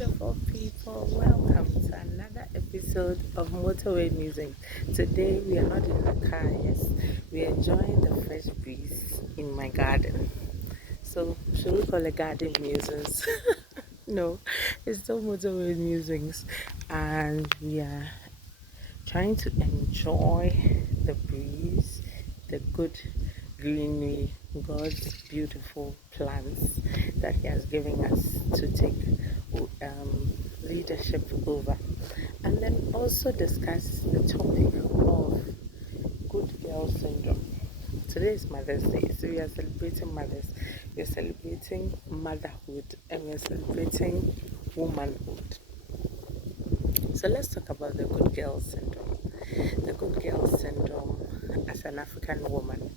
beautiful people. Welcome to another episode of Motorway Musings. Today we are not in the car, yes. We are enjoying the fresh breeze in my garden. So, should we call it garden musings? No, it's still Motorway Musings. And we are trying to enjoy the breeze, the good greenery, God's beautiful plants that He has given us to take leadership over. And then also discuss the topic of good girl syndrome. Today is Mother's Day, so we are celebrating mothers, we are celebrating motherhood, and we are celebrating womanhood. So let's talk about the good girl syndrome. The good girl syndrome as an African woman.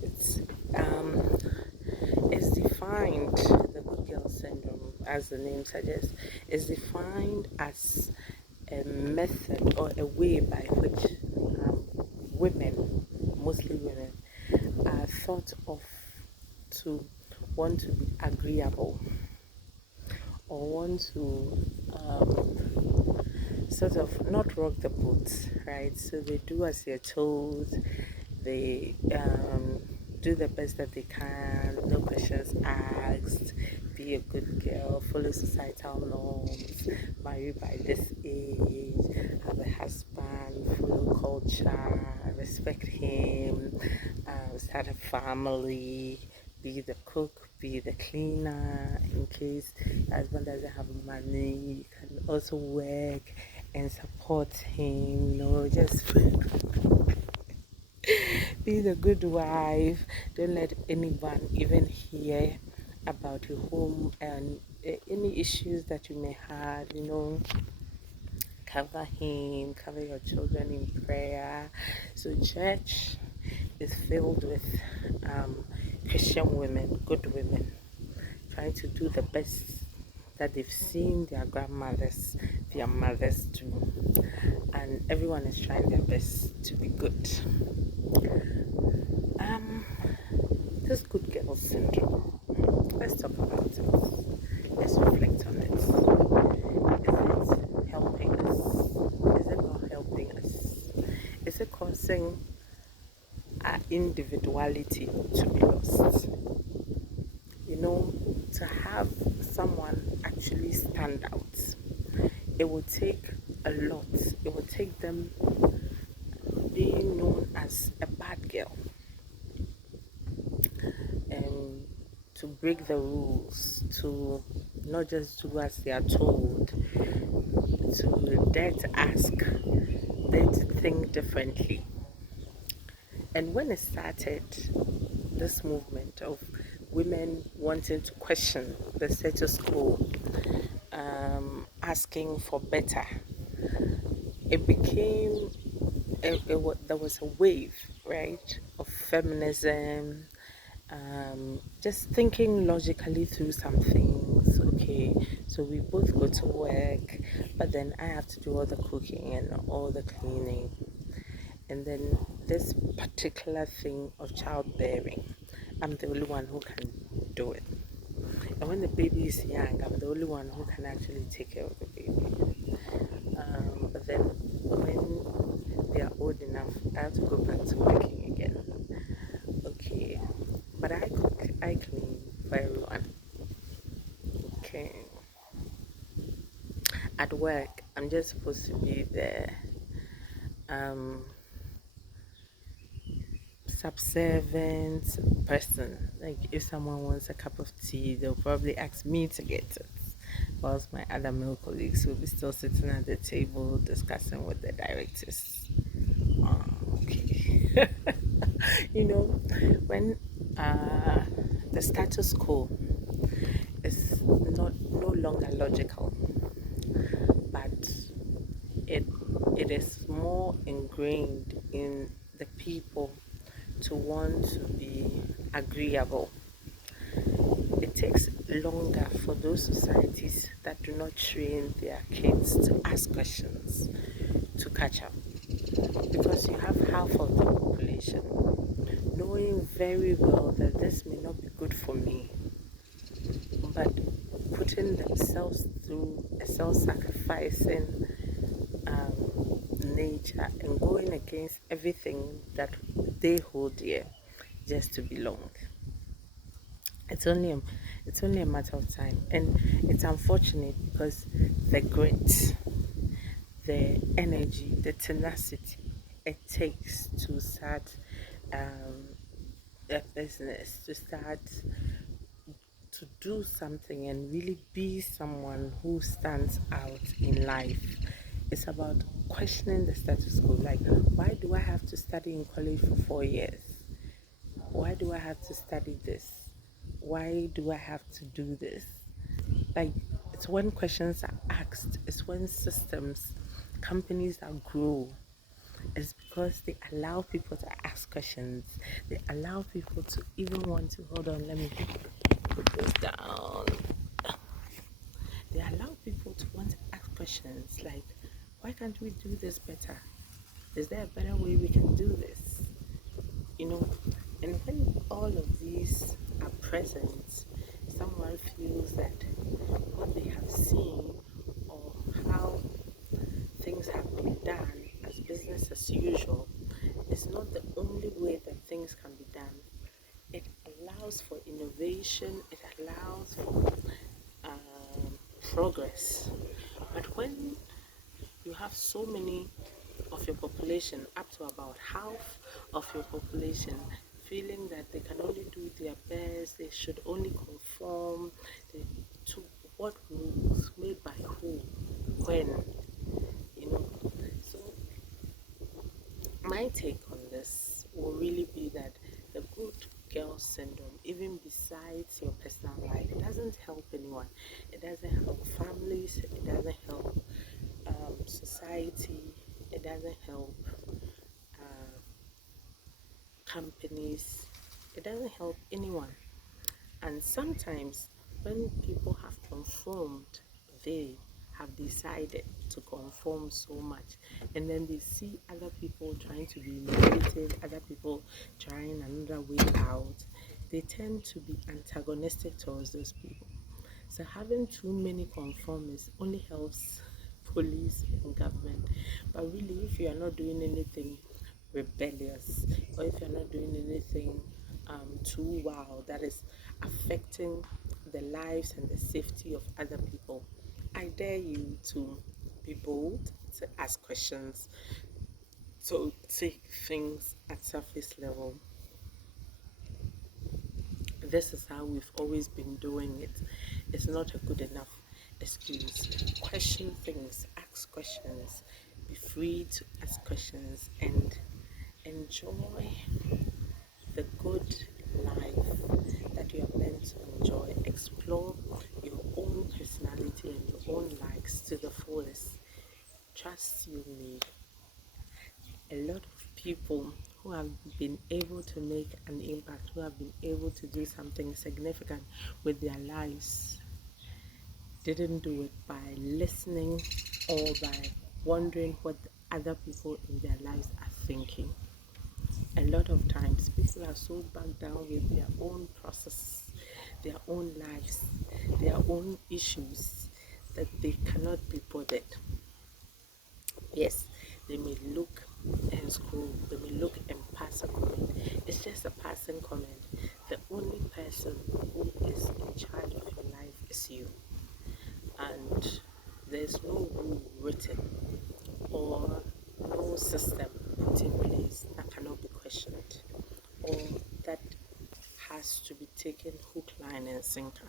It's um it's defined, the good girl syndrome, as the name suggests, is defined as a method or a way by which women, mostly women, are thought of to want to be agreeable or want to sort of not rock the boat, right? So they do as they're told, they do the best that they can, no questions asked, be a good girl, follow societal norms, marry by this age, have a husband, follow culture, respect him, start a family, be the cook, be the cleaner, in case the husband doesn't have money, you can also work and support him, just be the good wife. Don't let anyone even hear about your home and any issues that you may have, cover him, cover your children in prayer. So church is filled with Christian women, good women, trying to do the best that they've seen their grandmothers, their mothers do. And everyone is trying their best to be good. This good girl syndrome, let's talk about it. Let's reflect on it. Is it helping us? Is it not helping us? Is it causing our individuality to be lost? To have someone actually stand out, it will take a lot. It will take them being known as a bad girl, and to break the rules, to not just do as they are told, to dare to ask, dare to think differently. And when it started, this movement of women wanting to question the status quo, asking for better, it became, there was a wave, right, of feminism, just thinking logically through some things. Okay, so we both go to work, but then I have to do all the cooking and all the cleaning. And then this particular thing of childbearing, I'm the only one who can do it. And when the baby is young, I'm the only one who can actually take care of the baby. But then when they are old enough, I have to go back to cooking again. Okay, but I cook, I clean for everyone. Okay. At work, I'm just supposed to be the subservient person. Like if someone wants a cup of tea, they'll probably ask me to get it, whilst my other male colleagues will be still sitting at the table discussing with the directors. Okay. When the status quo is no longer logical, but it is more ingrained in the people to want to be agreeable. It takes longer for those societies that do not train their kids to ask questions to catch up, because you have half of the population knowing very well that this may not be good for me, but putting themselves through a self-sacrificing nature and going against everything that they hold dear just to belong. It's only a, it's only a matter of time, and it's unfortunate because the grit, the energy, the tenacity it takes to start um, a business, to start to do something and really be someone who stands out in life. It's about questioning the status quo. Like, why do I have to study in college for 4 years? Why do I have to study this? Why do I have to do this? Like, it's when questions are asked, it's when systems, companies that grow, it's because they allow people to ask questions. They allow people to even want to, hold on, let me put this down. They allow people to want to ask questions like, why can't we do this better? Is there a better way we can do this? You know, and when all of these are present, someone feels that what they have seen or how things have been done as business as usual is not the only way that things can be done. It allows for innovation, it allows for progress. But when you have so many of your population, up to about half of your population, feeling that they can only do their best, they should only conform to what rules made by who, when, you know. So my take on this will really be that the good girl syndrome, even besides your personal life, it doesn't help anyone. It doesn't help families, it doesn't help society, it doesn't help uh, companies, it doesn't help anyone. And sometimes when people have conformed, they have decided to conform so much, and then they see other people trying to be innovative, other people trying another way out, they tend to be antagonistic towards those people. So having too many conformists only helps police and government. But really, if you are not doing anything rebellious, or if you're not doing anything too wild that is affecting the lives and the safety of other people, I dare you to be bold, to ask questions, to take things at surface level. This is how we've always been doing it. It's not a good enough excuse. Question things, ask questions, be free to ask questions, and enjoy the good life that you are meant to enjoy. Explore your own personality and your own likes to the fullest. Trust you me. A lot of people who have been able to make an impact, who have been able to do something significant with their lives, didn't do it by listening or by wondering what other people in their lives are thinking. A lot of times people are so bogged down with their own process, their own lives, their own issues, that they cannot be bothered. Yes, they may look and scroll, they may look and pass a comment. It's just a passing comment. The only person who is in charge of your life is you. And there's no rule written or no system put in place that cannot be questioned or that has to be taken hook, line, and sinker.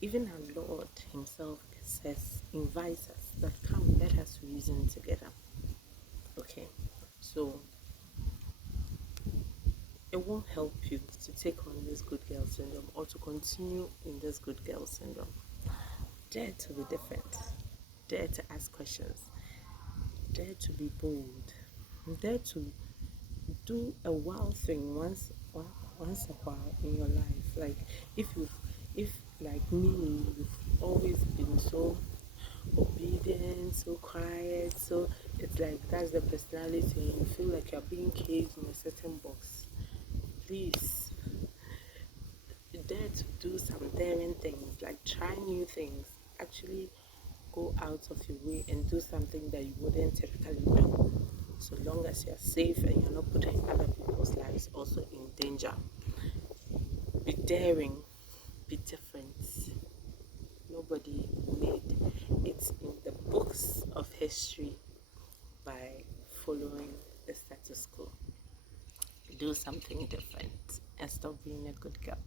Even our Lord Himself says, invites us that come, let us reason together. Okay, so it won't help you to take on this good girl syndrome or to continue in this good girl syndrome. Dare to be different, dare to ask questions, dare to be bold, dare to do a wild thing once a while in your life. Like if like me, you've always been so obedient, so quiet, so it's like that's the personality. You feel like you're being caged in a certain box. Please dare to do some some daring things, like try new things. Actually go out of your way and do something that you wouldn't typically do, so long as you're safe and you're not putting other people's lives also in danger. Be daring, be different. Nobody made it in the books of history by following the status quo. Do something different and stop being a good girl.